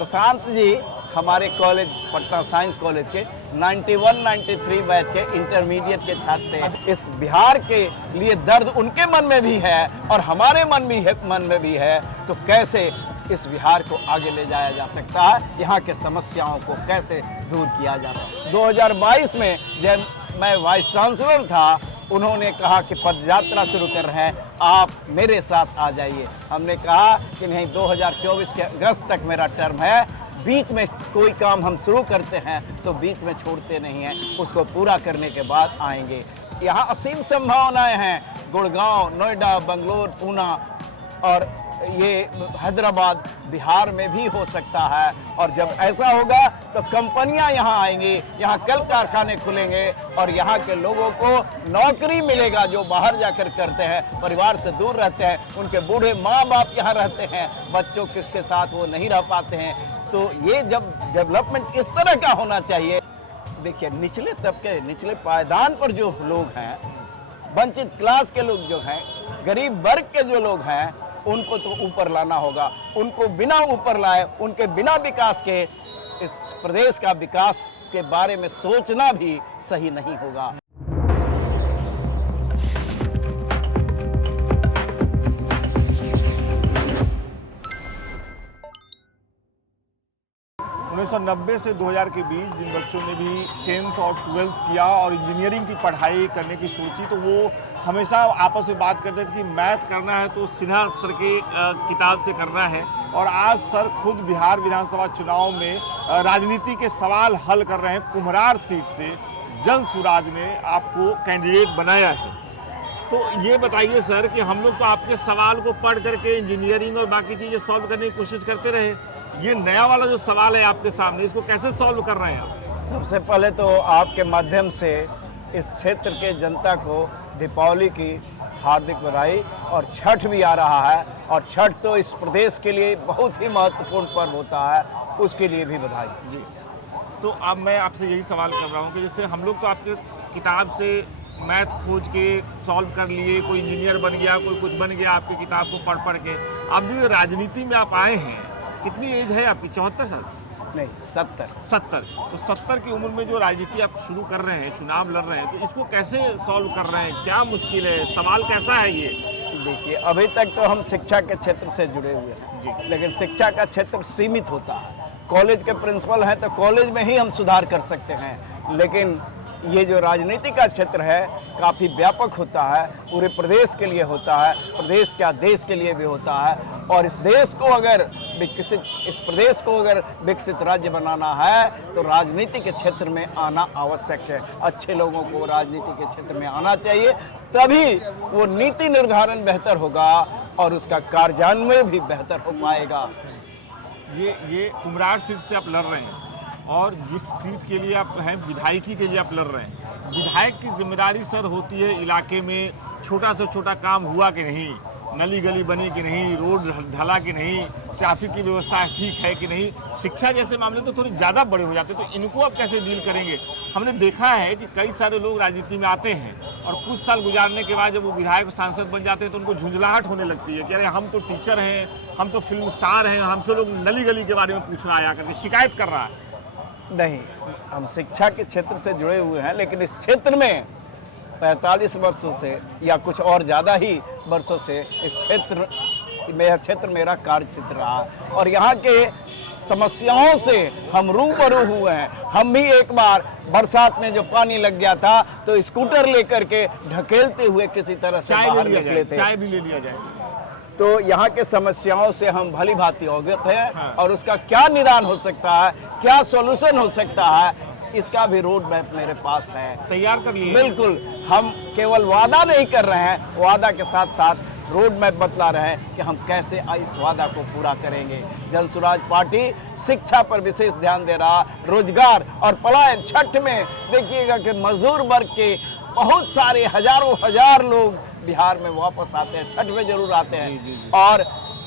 प्रशांत जी हमारे college Patna science college के 91-93 batch के इंटरमीडिएट के छात्र थे। इस बिहार के लिए दर्द उनके मन में भी है और हमारे मन में भी है, तो कैसे इस बिहार को आगे ले जाया जा सकता है, यहाँ के समस्याओं को कैसे दूर किया जा सकता है। 2022 में जब मैं वाइस चांसलर था, उन्होंने कहा कि पद यात्रा शुरू कर रहे हैं, आप मेरे साथ आ जाइए। हमने कहा कि नहीं, 2024 के अगस्त तक मेरा टर्म है, बीच में कोई काम हम शुरू करते हैं तो बीच में छोड़ते नहीं हैं, उसको पूरा करने के बाद आएंगे। यहाँ असीम संभावनाएं हैं, गुड़गांव, नोएडा, बेंगलोर, पूना और ये हैदराबाद, बिहार में भी हो सकता है। और जब ऐसा होगा तो कंपनियां यहाँ आएंगी, यहाँ कल कारखाने खुलेंगे और यहाँ के लोगों को नौकरी मिलेगा जो बाहर जाकर करते हैं, परिवार से दूर रहते हैं, उनके बूढ़े माँ बाप यहाँ रहते हैं, बच्चों के साथ वो नहीं रह पाते हैं। तो ये जब डेवलपमेंट इस तरह का होना चाहिए। देखिए, निचले तबके, निचले पायदान पर जो लोग हैं, वंचित क्लास के लोग जो हैं, गरीब वर्ग के जो लोग हैं, उनको तो ऊपर लाना होगा। उनको बिना ऊपर लाए, उनके बिना विकास के इस प्रदेश का विकास के बारे में सोचना भी सही नहीं होगा। 1990 से 2000 के बीच जिन बच्चों ने भी 10th और 12th किया और इंजीनियरिंग की पढ़ाई करने की सोची, तो वो हमेशा आपस में बात करते थे कि मैथ करना है तो सिन्हा सर की किताब से करना है। और आज सर खुद बिहार विधानसभा चुनाव में राजनीति के सवाल हल कर रहे हैं। कुम्हरार सीट से जन सुराज ने आपको कैंडिडेट बनाया है। तो ये बताइए सर कि हम लोग तो आपके सवाल को पढ़ करके इंजीनियरिंग और बाकी चीज़ें सॉल्व करने की कोशिश करते रहे, ये नया वाला जो सवाल है आपके सामने, इसको कैसे सॉल्व कर रहे हैं आप? सबसे पहले तो आपके माध्यम से इस क्षेत्र के जनता को दीपावली की हार्दिक बधाई। और छठ भी आ रहा है, और छठ तो इस प्रदेश के लिए बहुत ही महत्वपूर्ण पर्व होता है, उसके लिए भी बधाई जी। तो अब मैं आपसे यही सवाल कर रहा हूँ कि जैसे हम लोग तो आपके किताब से मैथ खोज के सॉल्व कर लिए, कोई इंजीनियर बन गया, कोई कुछ बन गया आपकी किताब को पढ़ के। अब जो राजनीति में आप आए हैं, कितनी एज है आपकी? 74 साल? नहीं, 70। तो 70 की उम्र में जो राजनीति आप शुरू कर रहे हैं, चुनाव लड़ रहे हैं, तो इसको कैसे सॉल्व कर रहे हैं? क्या मुश्किल है? सवाल कैसा है ये? देखिए, अभी तक तो हम शिक्षा के क्षेत्र से जुड़े हुए हैं जी, लेकिन शिक्षा का क्षेत्र सीमित होता है। कॉलेज के प्रिंसिपल हैं तो कॉलेज में ही हम सुधार कर सकते हैं, लेकिन ये जो राजनीति का क्षेत्र है काफ़ी व्यापक होता है, पूरे प्रदेश के लिए होता है, प्रदेश क्या देश के लिए भी होता है। और इस देश को अगर विकसित, इस प्रदेश को अगर विकसित राज्य बनाना है तो राजनीति के क्षेत्र में आना आवश्यक है। अच्छे लोगों को राजनीति के क्षेत्र में आना चाहिए, तभी वो नीति निर्धारण बेहतर होगा और उसका कार्यान्वयन भी बेहतर हो पाएगा। ये कुम्हरार सीट से आप लड़ रहे हैं, और जिस सीट के लिए आप हैं, विधायकी के लिए आप लड़ रहे हैं, विधायक की जिम्मेदारी सर होती है इलाके में छोटा से छोटा काम हुआ कि नहीं, नली गली बनी कि नहीं, रोड ढला कि नहीं, ट्रैफिक की व्यवस्था ठीक है कि नहीं। शिक्षा जैसे मामले तो थोड़े ज़्यादा बड़े हो जाते हैं, तो इनको आप कैसे डील करेंगे? हमने देखा है कि कई सारे लोग राजनीति में आते हैं और कुछ साल गुजारने के बाद जब वो विधायक सांसद बन जाते हैं तो उनको झुंझलाहट होने लगती है कि अरे हम तो टीचर हैं, हम तो फिल्म स्टार हैं, हमसे लोग नली गली के बारे में पूछ रहा है, आकर के शिकायत कर रहा है। नहीं, हम शिक्षा के क्षेत्र से जुड़े हुए हैं, लेकिन इस क्षेत्र में 45 वर्षों से या कुछ और ज़्यादा ही वर्षों से इस क्षेत्र मेरा कार्य क्षेत्र रहा, और यहाँ के समस्याओं से हम रूबरू हुए हैं। हम भी एक बार बरसात में जो पानी लग गया था तो स्कूटर लेकर के ढकेलते हुए किसी तरह से बाहर निकले थे। चाय भी ले लिया जाए। तो यहाँ के समस्याओं से हम भली भांति अवगत हैं, और उसका क्या निदान हो सकता है, क्या सॉल्यूशन हो सकता है, इसका भी रोड मैप मेरे पास है, तैयार कर लिए। बिल्कुल, हम केवल वादा नहीं कर रहे हैं, वादा के साथ साथ रोड मैप बतला रहे हैं कि हम कैसे इस वादा को पूरा करेंगे। जन सुराज पार्टी शिक्षा पर विशेष ध्यान दे रहा, रोजगार और पलायन। छठ में देखिएगा कि मजदूर वर्ग के बहुत सारे हजारों हजार लोग बिहार में वापस आते हैं, छठ में जरूर आते हैं, और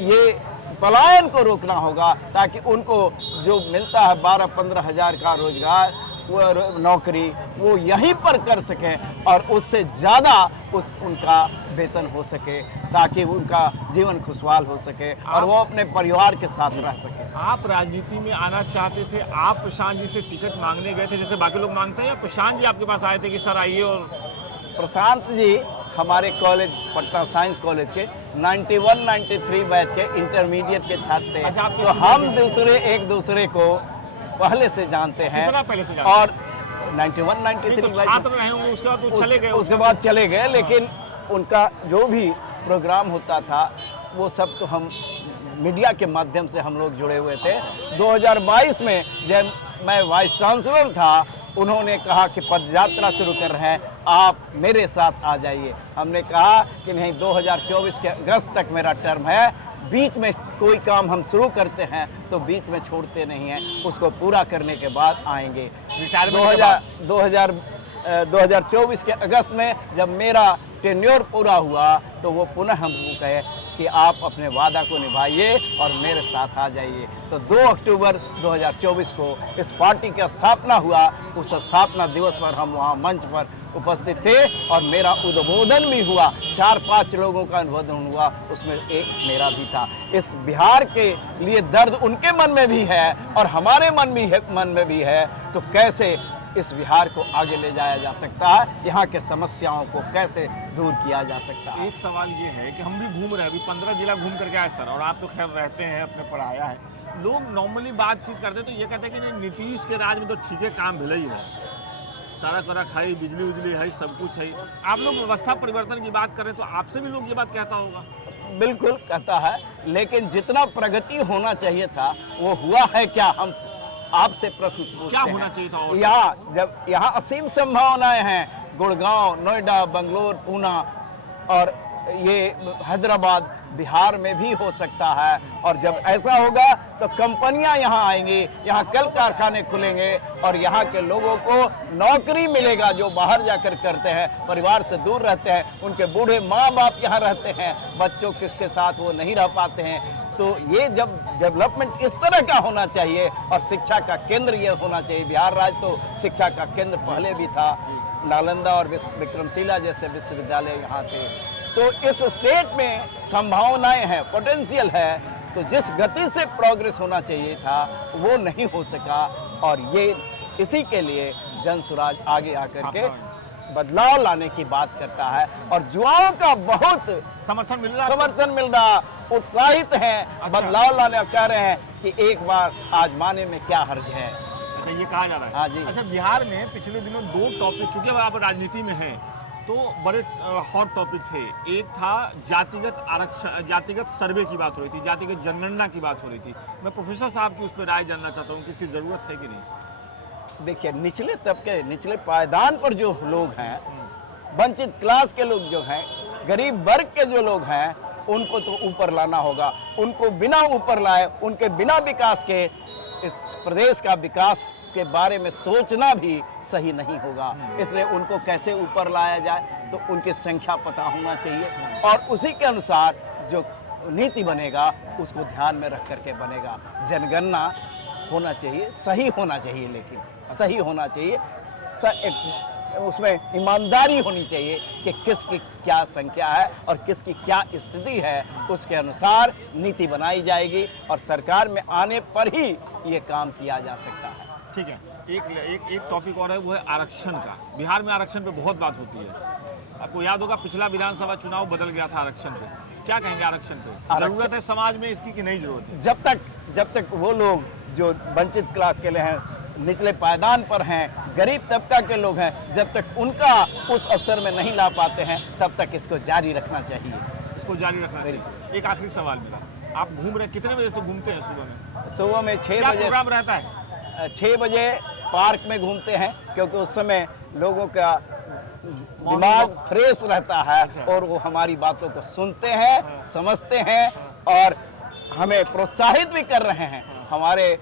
ये पलायन को रोकना होगा ताकि उनको जो मिलता है 12-15 हज़ार का रोजगार, वो नौकरी, वो यहीं पर कर सकें और उससे ज़्यादा उनका वेतन हो सके, ताकि उनका जीवन खुशहाल हो सके और वो अपने परिवार के साथ रह सके। आप राजनीति में आना चाहते थे, आप प्रशांत जी से टिकट मांगने गए थे जैसे बाकी लोग मांगते हैं, या प्रशांत जी आपके पास आए थे कि सर आइए? और प्रशांत जी हमारे कॉलेज पटना साइंस कॉलेज के 91-93 बैच के इंटरमीडिएट के छात्र थे। अच्छा, आप तो हम एक दूसरे को पहले से जानते हैं। कितना पहले से जानते? और नहीं 91-93 तो बैच छात्र रहे होंगे, उसके बाद वो चले गए। उसके बाद चले गए, लेकिन उनका जो भी प्रोग्राम होता था वो सब तो हम मीडिया के माध्यम से हम लोग जुड़े हुए थे। 2022 में जब मैं वाइस चांसलर था, उन्होंने कहा कि पद यात्रा शुरू कर रहे हैं, आप मेरे साथ आ जाइए। हमने कहा कि नहीं, 2024 के अगस्त तक मेरा टर्म है, बीच में कोई काम हम शुरू करते हैं तो बीच में छोड़ते नहीं हैं, उसको पूरा करने के बाद आएंगे। 2024 के अगस्त में जब मेरा टेन्योर पूरा हुआ तो वो पुनः हमको कहे कि आप अपने वादा को निभाइए और मेरे साथ आ जाइए। तो 2 अक्टूबर 2024 को इस पार्टी की स्थापना हुआ। उस स्थापना दिवस पर हम वहाँ मंच पर उपस्थित थे और मेरा उद्बोधन भी हुआ। 4-5 लोगों का उद्बोधन हुआ, उसमें एक मेरा भी था। इस बिहार के लिए दर्द उनके मन में भी है और हमारे मन में भी है। तो कैसे इस बिहार को आगे ले जाया जा सकता है, यहाँ के समस्याओं को कैसे दूर किया जा सकता है। एक सवाल ये है कि हम भी घूम रहे हैं, अभी 15 जिला घूम करके आए सर, और आप तो खैर रहते हैं, अपने पढ़ाया है। लोग नॉर्मली बातचीत करते तो ये कहते हैं कि नहीं, नीतीश के राज में तो ठीक है, काम भले ही है, सड़क वड़क है, बिजली उजली है, सब कुछ है। आप लोग व्यवस्था परिवर्तन की बात करें तो आपसे भी लोग ये बात कहता होगा। बिल्कुल कहता है, लेकिन जितना प्रगति होना चाहिए था वो हुआ है क्या? हम आपसे प्रश्न पूछते क्या हैं। होना चाहिए था? और यहाँ असीम संभावनाएं हैं। गुड़गांव, नोएडा, बंगलोर, पूना और ये हैदराबाद, बिहार में भी हो सकता है। और जब ऐसा होगा तो कंपनियां यहाँ आएंगी, यहाँ कल कारखाने खुलेंगे और यहाँ के लोगों को नौकरी मिलेगा जो बाहर जाकर करते हैं, परिवार से दूर रहते हैं, उनके बूढ़े माँ बाप यहाँ रहते हैं, बच्चों के साथ वो नहीं रह पाते हैं। तो ये जब डेवलपमेंट इस तरह का होना चाहिए और शिक्षा का केंद्र ये होना चाहिए। बिहार राज्य तो शिक्षा का केंद्र पहले भी था, नालंदा और विक्रमशिला जैसे विश्वविद्यालय यहाँ थे। तो इस स्टेट में संभावनाएं हैं, पोटेंशियल है। तो जिस गति से प्रोग्रेस होना चाहिए था वो नहीं हो सका, और ये इसी के लिए जन स्वराज आगे आकर के बदलाव लाने की बात करता है और युवाओं का बहुत समर्थन मिल रहा, उत्साहित हैं, बदलाव लाने कह रहे हैं कि एक बार आजमाने में क्या हर्ज है। अच्छा, ये कहा जा रहा है। हाँ जी। अच्छा, बिहार में पिछले दिनों 2 टॉपिक, चूंकि अब आप राजनीति में हैं तो बड़े हॉट टॉपिक थे। एक था जातिगत आरक्षण, जातिगत सर्वे की बात हो रही थी, जातिगत जनगणना की बात हो रही थी। मैं प्रोफेसर साहब की उस पर राय जानना चाहता हूँ कि इसकी जरूरत है कि नहीं। देखिए, निचले तबके, निचले पायदान पर जो लोग हैं, वंचित क्लास के लोग जो हैं, गरीब वर्ग के जो लोग हैं, उनको तो ऊपर लाना होगा। उनको बिना ऊपर लाए, उनके बिना विकास के इस प्रदेश का विकास के बारे में सोचना भी सही नहीं होगा। इसलिए उनको कैसे ऊपर लाया जाए, तो उनकी संख्या पता होना चाहिए और उसी के अनुसार जो नीति बनेगा उसको ध्यान में रख करके बनेगा। जनगणना होना चाहिए, सही होना चाहिए, लेकिन सही होना चाहिए, उसमें ईमानदारी होनी चाहिए कि किसकी क्या संख्या है और किसकी क्या स्थिति है, उसके अनुसार नीति बनाई जाएगी और सरकार में आने पर ही ये काम किया जा सकता है। ठीक है, एक टॉपिक और है, वो है आरक्षण का। बिहार में आरक्षण पे बहुत बात होती है। आपको याद होगा पिछला विधानसभा चुनाव बदल गया था आरक्षण पे। क्या कहेंगे आरक्षण पे? जरूरत है समाज में इसकी कि नहीं जरूरत है? जब तक वो लोग जो वंचित क्लास के लिए हैं, निचले पायदान पर हैं, गरीब तबका के लोग हैं, जब तक उनका उस स्तर में नहीं ला पाते हैं तब तक इसको जारी रखना चाहिए। इसको जारी रखना चाहिए। एक आखिरी सवाल मेरा, आप घूम रहे, कितने बजे से घूमते हैं सुबह में? सुबह में 6 बजे प्रोग्राम रहता है। 6 बजे पार्क में घूमते हैं, क्योंकि उस समय लोगों का दिमाग फ्रेश रहता है। अच्छा। और वो हमारी बातों को सुनते हैं, समझते हैं और हमें प्रोत्साहित भी कर रहे हैं। हमारे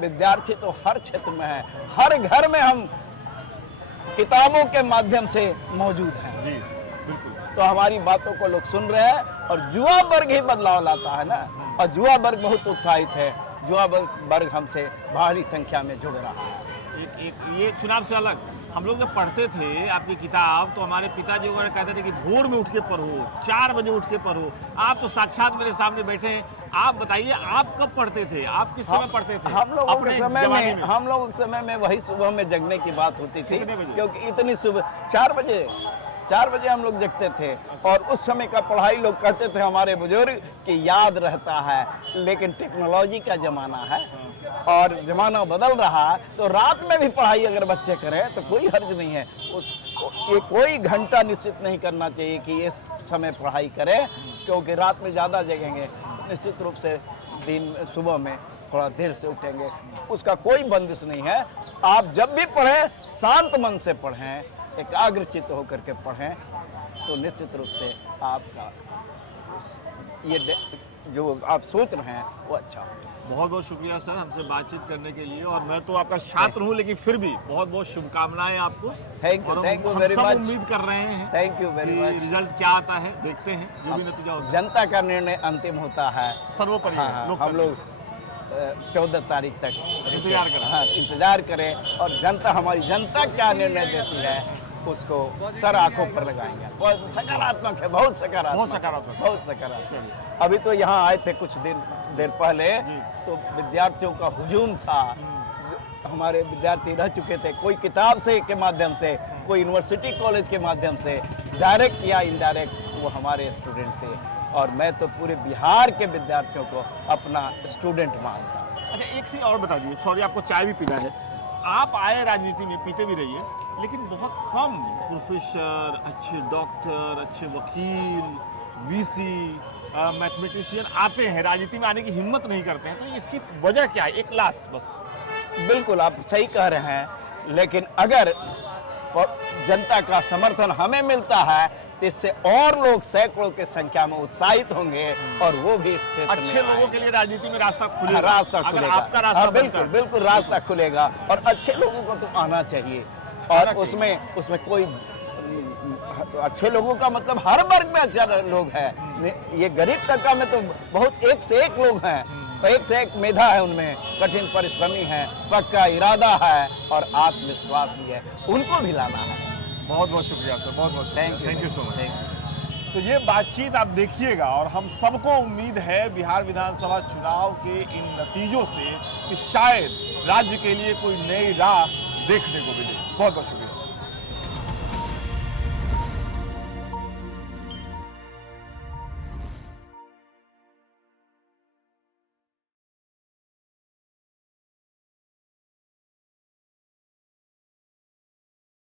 विद्यार्थी तो हर क्षेत्र में हैं, हर घर में हम किताबों के माध्यम से मौजूद हैं। जी बिल्कुल। तो हमारी बातों को लोग सुन रहे हैं और युवा वर्ग ही बदलाव लाता है ना, और युवा वर्ग बहुत उत्साहित है। युवा वर्ग हमसे भारी संख्या में जुड़ रहा है। एक ये चुनाव से अलग हम लोग जब पढ़ते थे आपकी किताब तो हमारे पिताजी वगैरह कहते थे कि भोर में उठ के पढ़ो, 4 बजे उठ के पढ़ो। आप तो साक्षात मेरे सामने बैठे हैं, आप बताइए आप कब पढ़ते थे, आप किस समय पढ़ते थे? हम लोगों के अपने समय जमाने में हम लोगों के समय में वही सुबह में जगने की बात होती थी, कितने बजे? क्योंकि इतनी सुबह 4 बजे हम लोग जगते थे। और उस समय का पढ़ाई लोग कहते थे हमारे बुजुर्ग कि याद रहता है, लेकिन टेक्नोलॉजी का ज़माना है और ज़माना बदल रहा है, तो रात में भी पढ़ाई अगर बच्चे करें तो कोई हर्ज नहीं है। ये कोई घंटा निश्चित नहीं करना चाहिए कि इस समय पढ़ाई करें, क्योंकि रात में ज़्यादा जगेंगे, निश्चित रूप से दिन सुबह में थोड़ा देर से उठेंगे, उसका कोई बंदिश नहीं है। आप जब भी पढ़ें शांत मन से पढ़ें, एकाग्रचित्त होकर के पढ़ें, तो निश्चित रूप से आपका ये जो आप सोच रहे हैं वो अच्छा हो। बहुत बहुत शुक्रिया सर हमसे बातचीत करने के लिए, और मैं तो आपका छात्र हूँ लेकिन फिर भी बहुत बहुत शुभकामनाएं आपको। थैंक यू हम वेरी सब मच। उम्मीद कर रहे हैं thank you very much. Result क्या आता है, देखते हैं जो भी नतीजा होता है। जनता का निर्णय अंतिम होता है, सर्वोपरि हाँ, है, हम लोग 14 तारीख तक इंतजार करें। हाँ, इंतजार करें, और जनता हमारी जनता क्या निर्णय देती है उसको सर आंखों पर लगाएंगे। बहुत सकारात्मक है, बहुत सकारात्मक, बहुत सकारात्मक। बहुत सकारात्मक। चलिए। अभी तो यहाँ आए थे कुछ देर पहले, जी। तो विद्यार्थियों का हुजूम था। हमारे विद्यार्थी रह चुके थे, कोई किताब से के माध्यम से, कोई यूनिवर्सिटी कॉलेज के माध्यम से, डायरेक्ट या इनडायरेक्ट वो हमारे स्टूडेंट थे, और मैं तो पूरे बिहार के विद्यार्थियों को अपना स्टूडेंट मानता हूँ। अच्छा एक चीज और बता दीजिए, सॉरी आपको चाय भी पीना है, आप आए राजनीति में, पीते भी रहिए, लेकिन बहुत कम प्रोफेसर, अच्छे डॉक्टर, अच्छे वकील, वीसी, मैथमेटिशियन आते हैं, राजनीति में आने की हिम्मत नहीं करते हैं, तो इसकी वजह क्या है? एक लास्ट बस। बिल्कुल आप सही कह रहे हैं, लेकिन अगर जनता का समर्थन हमें मिलता है तो इससे और लोग सैकड़ों की संख्या में उत्साहित होंगे, और वो भी इस क्षेत्र में अच्छे लोगों के लिए राजनीति में रास्ता खुलेगा। रास्ता अगर खुलेगा। आपका रास्ता हाँ, बनता बिल्कुल है। बिल्कुल रास्ता खुलेगा, और अच्छे लोगों को तो आना चाहिए। आना और चाहिए। उसमें कोई अच्छे लोगों का मतलब हर वर्ग में अच्छे लोग हैं। ये गरीब तबका में तो बहुत एक से एक लोग हैं, तो एक से एक मेधा है उनमें, कठिन परिश्रमी है, पक्का इरादा है और आत्मविश्वास भी है, उनको भी लाना है। बहुत बहुत शुक्रिया सर, बहुत बहुत thank you so much. Thank you. तो ये बातचीत आप देखिएगा, और हम सबको उम्मीद है बिहार विधानसभा चुनाव के इन नतीजों से कि शायद राज्य के लिए कोई नई राह देखने को मिले। बहुत बहुत शुक्रिया।